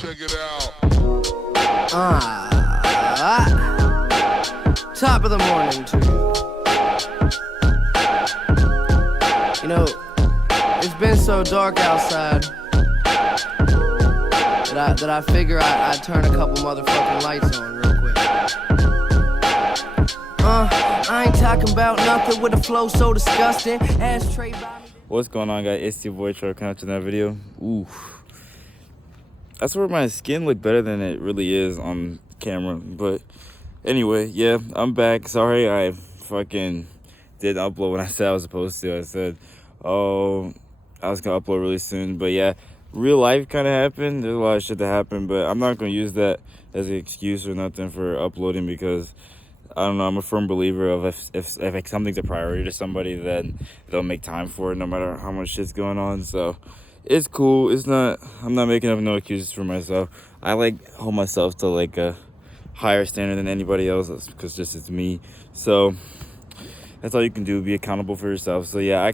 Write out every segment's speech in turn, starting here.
Check it out. Top of the morning to you. You know, it's been so dark outside that I figure I'd turn a couple motherfucking lights on real quick. I ain't talking about nothing with a flow so disgusting. Ashtray by me. What's going on, guys? It's your boy Troy coming out to another video. Ooh, I swear my skin looked better than it really is on camera. But anyway, yeah, I'm back. Sorry I fucking didn't upload when I said I was supposed to. I said, oh, I was gonna upload really soon. But yeah, real life kind of happened. There's a lot of shit that happened, but I'm not gonna use that as an excuse or nothing for uploading, because I don't know, I'm a firm believer of if something's a priority to somebody, then they'll make time for it no matter how much shit's going on. So it's cool. I'm not making up no excuses for myself. I hold myself to like a higher standard than anybody else, because just it's me. So that's all you can do, be accountable for yourself. So yeah,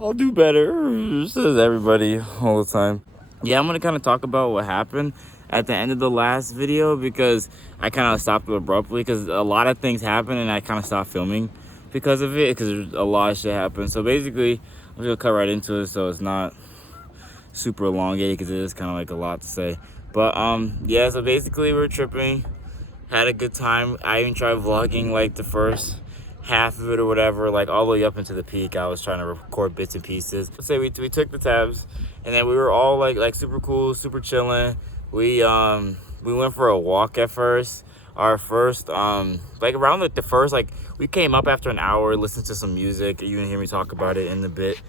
I'll do better, says everybody all the time. Yeah, I'm gonna kind of talk about what happened at the end of the last video, because I kind of stopped it abruptly because a lot of things happened and I kind of stopped filming because of it, because a lot of shit happened. So basically, I'm just gonna cut right into it so it's not super elongated, because it is kind of like a lot to say. But yeah, so basically we're tripping, had a good time. I even tried vlogging like the first half of it or whatever, like all the way up into the peak. I was trying to record bits and pieces. Let's say we took the tabs, and then we were all like super cool, super chilling. We went for a walk at first. Our first like around the first, like, we came up after an hour, listened to some music. You can hear me talk about it in a bit.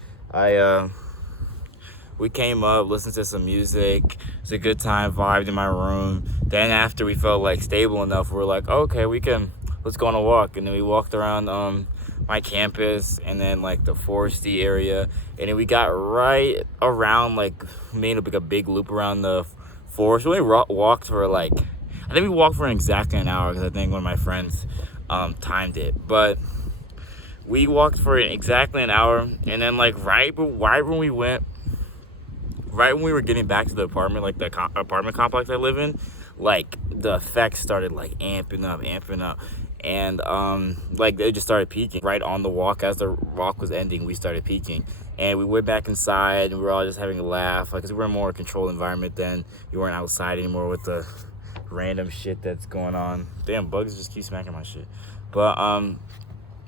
We came up, listened to some music. It's a good time, vibed in my room. Then after we felt like stable enough, we were like, okay, let's go on a walk. And then we walked around my campus and then like the foresty area. And then we got right around, like, made like a big loop around the forest. We only walked for I think we walked for exactly an hour, because I think one of my friends timed it. But we walked for exactly an hour, and then like right when we were getting back to the apartment, like the apartment complex I live in, like the effects started like amping up, and like they just started peaking right on the walk. As the walk was ending, we started peaking, and we went back inside, and we were all just having a laugh, like, because we were in a more controlled environment then. We weren't outside anymore with the random shit that's going on. Damn, bugs just keep smacking my shit. But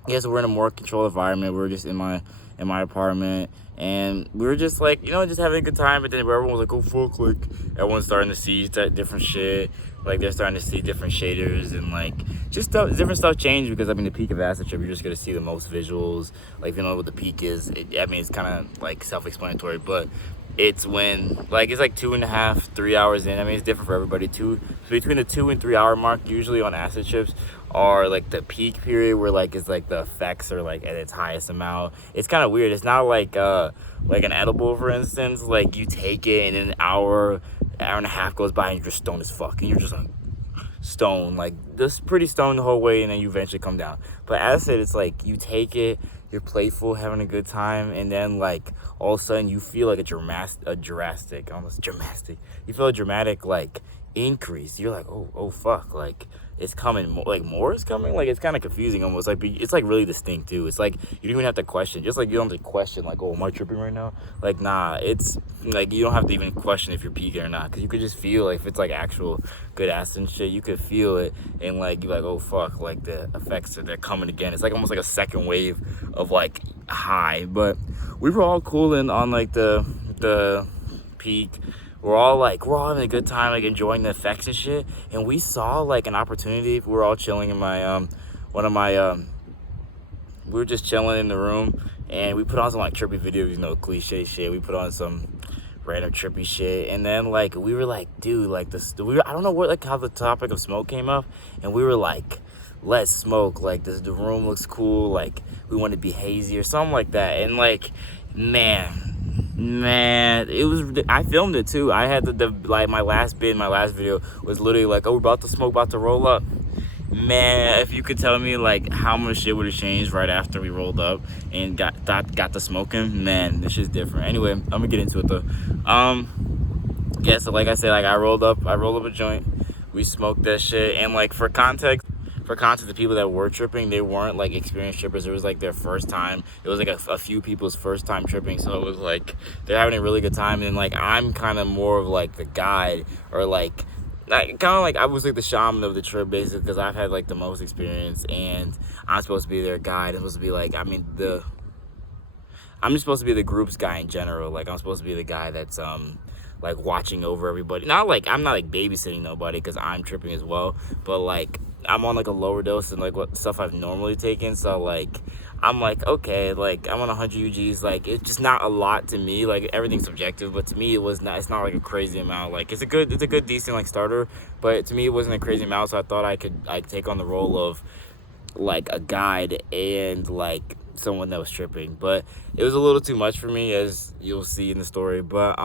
yeah, so we're in a more controlled environment. We were just in my apartment, and we were just like, just having a good time. But then everyone was like, oh fuck, like, everyone's starting to see different shit. Like, they're starting to see different shaders, and like just different stuff change, because I mean, the peak of Acid Trip, you're just gonna see the most visuals. Like, if you know what the peak is, it's kind of like self-explanatory, but it's when, like, it's like 2.5, 3 hours in. I mean, it's different for everybody. Between the 2 and 3 hour mark, usually on acid trips, are like the peak period, where like it's like the effects are like at its highest amount. It's kind of weird. It's not like an edible, for instance. Like, you take it and in an hour and a half goes by and you're stoned as fuck, and you're just like stoned, like just pretty stoned the whole way, and then you eventually come down. But acid, it's like you take it, you're playful, having a good time, and then like all of a sudden you feel like you feel a dramatic like increase. You're like, oh fuck, like it's coming, like more is coming. Like, it's kind of confusing almost. Like, it's like really distinct too. It's like you don't even have to question. Just like you don't have to question, like, oh, am I tripping right now? Like, nah, it's like you don't have to even question if you're peaking or not, because you could just feel, like, if it's like actual good acid and shit, you could feel it, and like you're like, oh fuck, like the effects they're coming again. It's like almost like a second wave of like high. But we were all cooling on like the peak. We're all having a good time, like enjoying the effects and shit. And we saw like an opportunity. We were all chilling in my we were just chilling in the room, and we put on some like trippy videos, cliche shit. We put on some random trippy shit, and then like we were like, dude, like I don't know what, like, how the topic of smoke came up, and we were like, let's smoke, like the room looks cool, like we want to be hazy or something like that. And like, man, it was, I filmed it too. I had like my last video was literally like, oh, we're about to smoke, about to roll up. Man, if you could tell me like how much shit would have changed right after we rolled up and got to smoking, man, this shit's different. Anyway, I'm gonna get into it though. yeah, so like I said, like I rolled up a joint. We smoked that shit, and like for context, the people that were tripping, they weren't like experienced trippers. It was like their first time. It was like a few people's first time tripping, so it was like they're having a really good time. And like I'm kind of more of like the guide, or like kind of like I was like the shaman of the trip, basically, because I've had like the most experience, and I'm supposed to be their guide. I'm supposed to be like, I'm just supposed to be the group's guy in general. Like I'm supposed to be the guy that's like watching over everybody. Not like I'm not like babysitting nobody because I'm tripping as well, but like I'm on like a lower dose than like what stuff I've normally taken. So like I'm like, okay, like I'm on 100 UGs. Like it's just not a lot to me. Like everything's subjective, but to me it was not. It's not like a crazy amount. Like it's a good decent like starter, but to me it wasn't a crazy amount. So I thought I could like take on the role of like a guide and like someone that was tripping, but it was a little too much for me, as you'll see in the story. But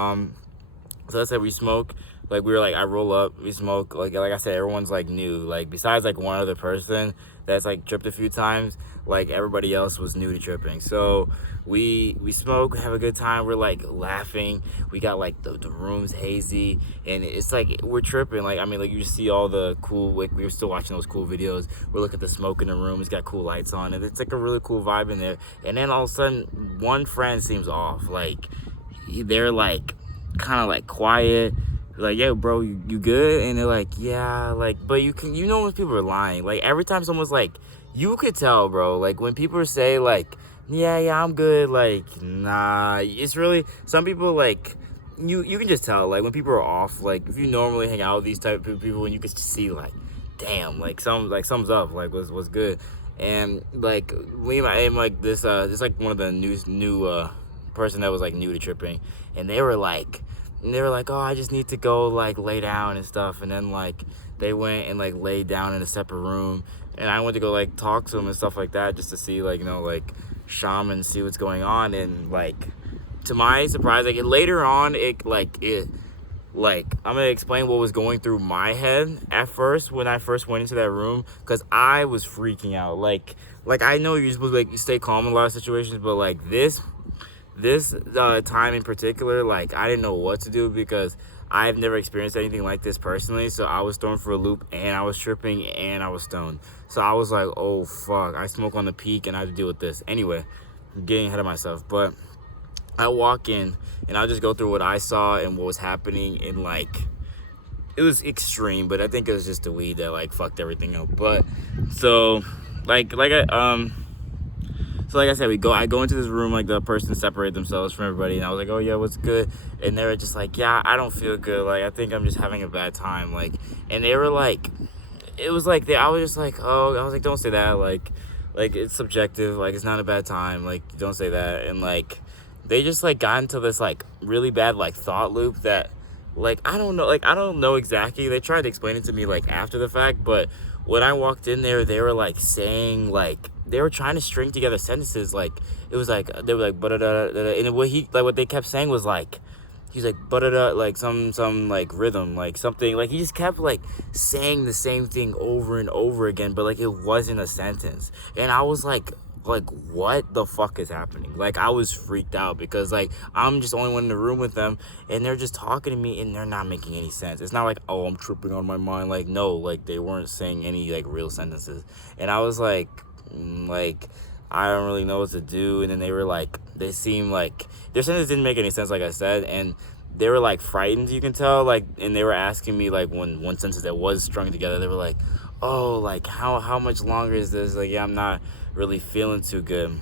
so I said we smoke, like we were like I roll up, we smoke, like I said, everyone's like new, like besides like one other person that's like tripped a few times, like everybody else was new to tripping. So we smoke, have a good time, we're like laughing, we got like the room's hazy, and it's like we're tripping. Like I mean, like you see all the cool, like we were still watching those cool videos, we're looking at the smoke in the room, it's got cool lights on, and it's like a really cool vibe in there. And then all of a sudden one friend seems off, like they're like kind of like quiet, like, yo bro, you good? And they're like, yeah, like, but you know when people are lying. Like every time someone's like, you could tell, bro, like when people say like, yeah I'm good, like nah, it's really, some people like you can just tell, like when people are off. Like if you normally hang out with these type of people and you can see like, damn, like something's up, like what's good. And like and like this like one of the new person that was like new to tripping, and they were like, oh, I just need to go like lay down and stuff. And then like they went and like laid down in a separate room, and I went to go like talk to them and stuff like that, just to see like, you know, like shaman, see what's going on. And like to my surprise, like later on, I'm gonna explain what was going through my head at first when I first went into that room, because I was freaking out. Like I know you're supposed to like stay calm in a lot of situations, but like this time in particular, like I didn't know what to do, because I've never experienced anything like this personally. So I was thrown for a loop, and I was tripping, and I was stoned. So I was like, oh fuck, I smoke on the peak and I have to deal with this. Anyway, I'm getting ahead of myself, but I walk in and I'll just go through what I saw and what was happening. And like it was extreme, but I think it was just the weed that like fucked everything up. But so like I said, I go into this room, like the person separated themselves from everybody, and I was like, oh yeah, what's good? And they were just like, yeah, I don't feel good, like I think I'm just having a bad time, like. And they were like, it was like I was just like, oh, I was like, don't say that, like it's subjective, like it's not a bad time, like don't say that. And like they just like got into this like really bad like thought loop that like I don't know exactly. They tried to explain it to me like after the fact, but when I walked in there, they were like saying, like they were trying to string together sentences. Like it was like they were like da da da, and what they kept saying was like, he's like da da, like some like rhythm, like something, like he just kept like saying the same thing over and over again, but like it wasn't a sentence. And I was like what the fuck is happening? Like I was freaked out, because like I'm just the only one in the room with them, and they're just talking to me and they're not making any sense. It's not like, oh, I'm tripping on my mind. Like no, like they weren't saying any like real sentences. And I was like I don't really know what to do. And then they were like, they seemed like their sentences didn't make any sense, like I said, and they were like frightened, you can tell, like. And they were asking me like one sentence that was strung together, they were like, oh, like how much longer is this? Like, yeah, I'm not really feeling too good.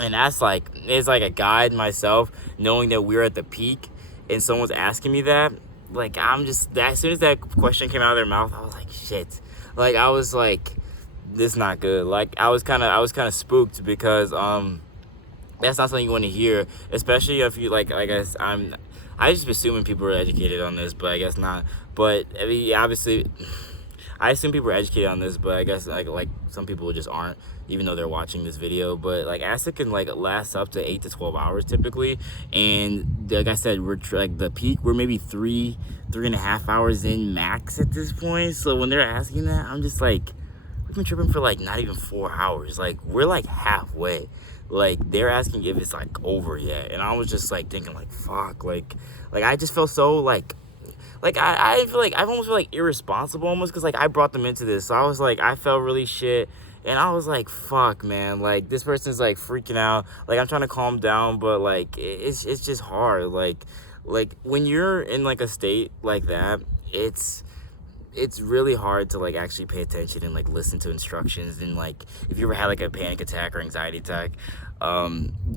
And that's like, it's like a guide myself, knowing that we're at the peak and someone's asking me that. Like I'm just, as soon as that question came out of their mouth, I was like, shit. Like I was like, this not good. Like I was kind of spooked, because that's not something you want to hear, especially if you like I guess I just assuming people are educated on this, but I guess not. But I mean, obviously I assume people are educated on this, but I guess like some people just aren't, even though they're watching this video. But like acid can like last up to 8 to 12 hours typically, and like I said, we're like the peak, we're maybe 3.5 hours in max at this point. So when they're asking that, I'm just like, we've been tripping for like not even 4 hours, like we're like halfway. Like they're asking if it's like over yet, and I was just like thinking like fuck, like I just felt so like like I feel like I almost feel like irresponsible almost because like I brought them into this, so I was like I felt really shit. And I was like, fuck, man, like, this person's, like, freaking out. Like, I'm trying to calm down, but, like, it's just hard. Like, when you're in, like, a state like that, it's really hard to, like, actually pay attention and, like, listen to instructions. And, like, if you ever had, like, a panic attack or anxiety attack,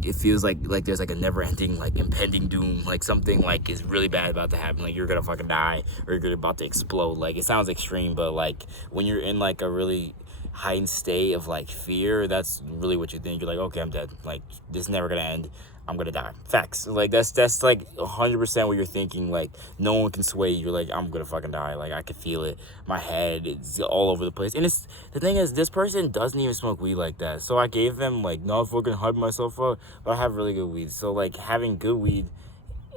it feels like there's, like, a never-ending, like, impending doom. Like, something, like, is really bad about to happen. Like, you're gonna fucking die or you're about to explode. Like, it sounds extreme, but, like, when you're in, like, a really heightened state of like fear, that's really what you think. You're like, okay, I'm dead, like this is never gonna end, I'm gonna die. Facts. Like that's like 100% what you're thinking. Like no one can sway you. You're like, I'm gonna fucking die. Like I can feel it, my head, it's all over the place. And it's the thing is, this person doesn't even smoke weed like that, so I gave them like not fucking hype myself up, but I have really good weed. So like having good weed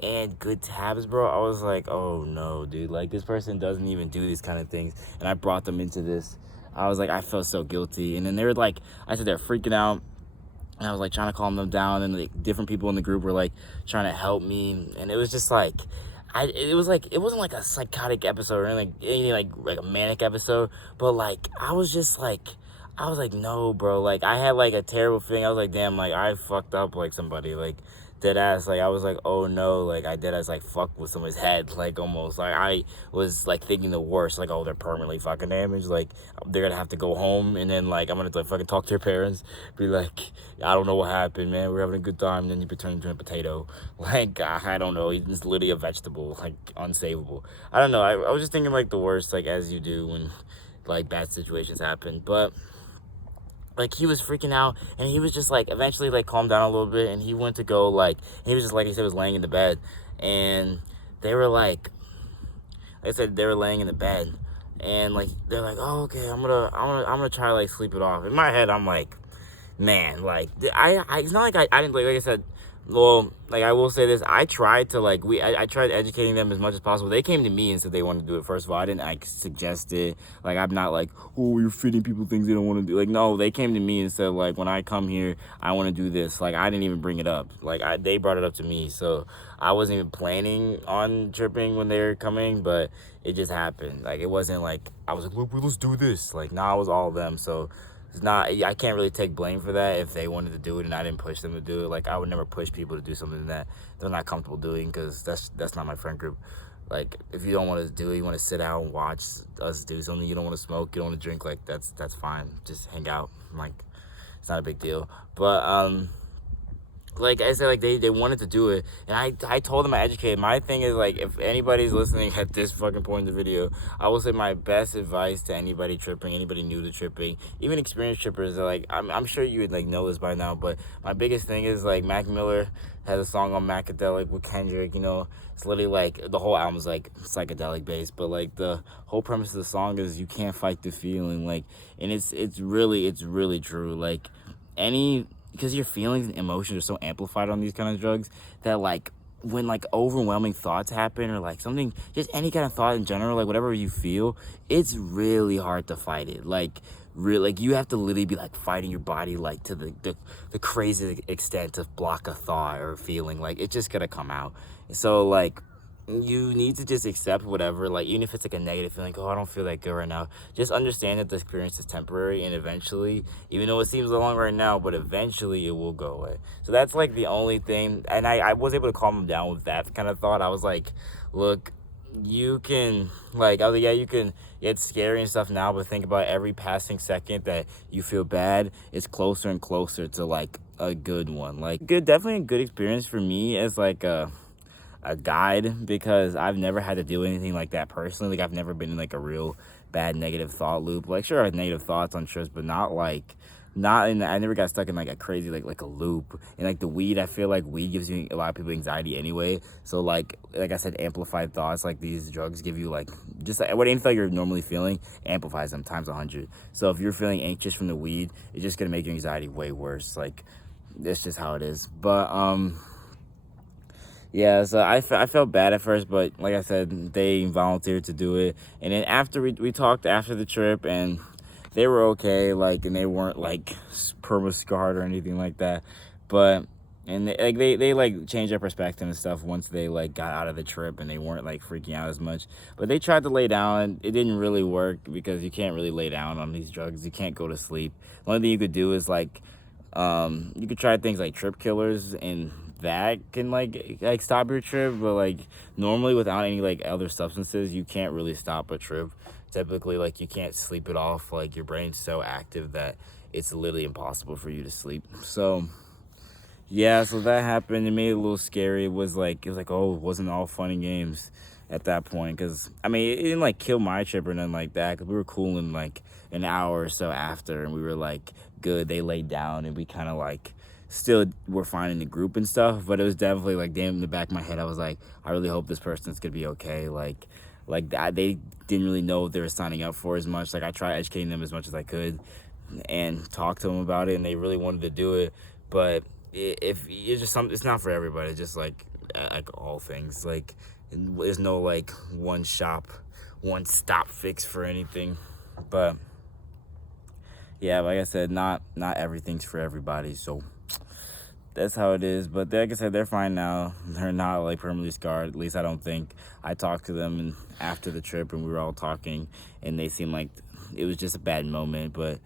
and good tabs, bro, I was like, oh no, dude, like this person doesn't even do these kind of things, and I brought them into this. I was like, I felt so guilty. And then they were like, I said they're freaking out. And I was like trying to calm them down. And like different people in the group were like trying to help me. And it was just like, it wasn't like a psychotic episode or anything like a manic episode. But like, I was like, no, bro. Like I had like a terrible feeling. I was like, damn, like I fucked up like somebody. Like dead ass, like I was like, oh no, like I dead ass like fuck with someone's head, like almost like I was like thinking the worst, like oh they're permanently fucking damaged, like they're gonna have to go home, and then like I'm gonna like fucking talk to their parents, be like, I don't know what happened, man, we're having a good time, and then you turn into a potato, like I don't know, he's literally a vegetable, like unsavable. I don't know, I was just thinking like the worst, like as you do when like bad situations happen. But like he was freaking out, and he was just like eventually like calmed down a little bit, and he went to go like he was just like he said was laying in the bed, and they were like I said they were laying in the bed, and like they're like, oh okay, I'm gonna try to like sleep it off. In my head I'm like, man, like I it's not like I didn't like I said, well, like I will say this, I tried to like I tried educating them as much as possible. They came to me and said they wanted to do it. First of all, I didn't like suggest it. Like I'm not like, oh, you're feeding people things they don't want to do. Like no, they came to me and said like, when I come here, I want to do this. Like I didn't even bring it up. Like they brought it up to me. So I wasn't even planning on tripping when they were coming, but it just happened. Like it wasn't like I was like, look, let's do this. Like nah, it was all of them. So it's not, I can't really take blame for that if they wanted to do it and I didn't push them to do it. Like I would never push people to do something that they're not comfortable doing, because that's not my friend group. Like if you don't want to do it, you want to sit out and watch us do something, you don't want to smoke, you don't want to drink, like that's fine. Just hang out. Like it's not a big deal. But like I said, like they wanted to do it, and I told them, I educated. My thing is like, if anybody's listening at this fucking point in the video, I will say my best advice to anybody tripping, anybody new to tripping, even experienced trippers, like I'm sure you would like know this by now, but my biggest thing is like Mac Miller has a song on Macadelic with Kendrick. You know, it's literally like the whole album is like psychedelic based, but like the whole premise of the song is you can't fight the feeling. Like, and it's really true. Like because your feelings and emotions are so amplified on these kind of drugs that like when like overwhelming thoughts happen, or like something, just any kind of thought in general, like whatever you feel, it's really hard to fight it. Like really, like you have to literally be like fighting your body like to the crazy extent to block a thought or a feeling. Like it's just gonna come out. So like you need to just accept whatever, like even if it's like a negative feeling, oh I don't feel that good right now, just understand that the experience is temporary, and eventually, even though it seems long right now, but eventually it will go away. So that's like the only thing. And I was able to calm them down with that kind of thought. I was like, look, you can like, I was like, yeah, you can get scary and stuff now, but think about every passing second that you feel bad, it's closer and closer to like a good one. Like definitely a good experience for me as like a guide, because I've never had to do anything like that personally. Like I've never been in like a real bad negative thought loop. Like sure I had negative thoughts on trips, but not in I never got stuck in like a crazy like a loop. And like the weed, I feel like weed gives you a lot of people anxiety anyway. So like I said, amplified thoughts, like these drugs give you like just like what any thought you're normally feeling amplifies them times 100. So if you're feeling anxious from the weed, it's just gonna make your anxiety way worse. Like that's just how it is. But yeah, so I felt bad at first, but like I said, they volunteered to do it. And then after we talked after the trip, and they were okay, like, and they weren't like perma scarred or anything like that. But And they like changed their perspective and stuff once they like got out of the trip and they weren't like freaking out as much. But they tried to lay down. It didn't really work because you can't really lay down on these drugs. You can't go to sleep. The only thing you could do is like you could try things like trip killers, and that can like stop your trip. But like normally without any like other substances, you can't really stop a trip. Typically, like you can't sleep it off. Like your brain's so active that it's literally impossible for you to sleep. So yeah, so that happened. It made it a little scary. It was like, oh, it wasn't all fun and games at that point. Because, I mean, it didn't, like, kill my trip or nothing like that. Because we were cool in, like, an hour or so after. And we were, like, good. They laid down. And we kind of, like, still were fine in the group and stuff. But it was definitely, like, damn, in the back of my head, I was like, I really hope this person's going to be okay. Like that, they didn't really know what they were signing up for as much. Like, I tried educating them as much as I could and talk to them about it. And they really wanted to do it. But if it's just it's not for everybody. Just like all things, like there's no like one stop fix for anything. But yeah, like I said, not everything's for everybody. So that's how it is. But like I said, they're fine now. They're not like permanently scarred. At least I don't think. I talked to them and after the trip, and we were all talking, and they seemed like it was just a bad moment, but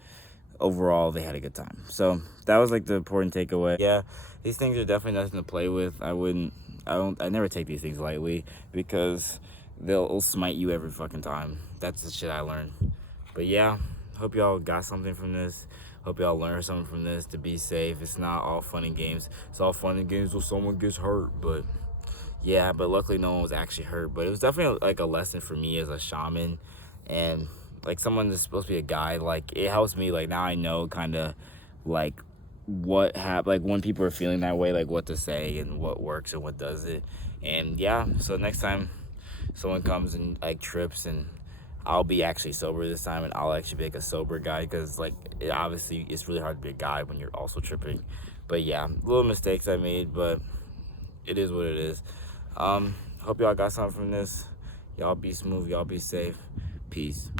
overall they had a good time. So that was like the important takeaway. Yeah, these things are definitely nothing to play with. I never take these things lightly because they'll smite you every fucking time. That's the shit I learned. But yeah, hope y'all got something from this. Hope y'all learned something from this. To be safe. It's not all fun and games. It's all fun and games when someone gets hurt. But yeah, but luckily no one was actually hurt. But it was definitely like a lesson for me as a shaman, and like someone that's supposed to be a guide. Like it helps me. Like now I know kind of like what like when people are feeling that way, like what to say and what works and what does it. And yeah, so next time someone comes and like trips, and I'll be actually sober this time, and I'll actually be like a sober guy, because like obviously it's really hard to be a guy when you're also tripping. But yeah, little mistakes I made, but it is what it is. Hope y'all got something from this. Y'all be smooth, y'all be safe. Peace.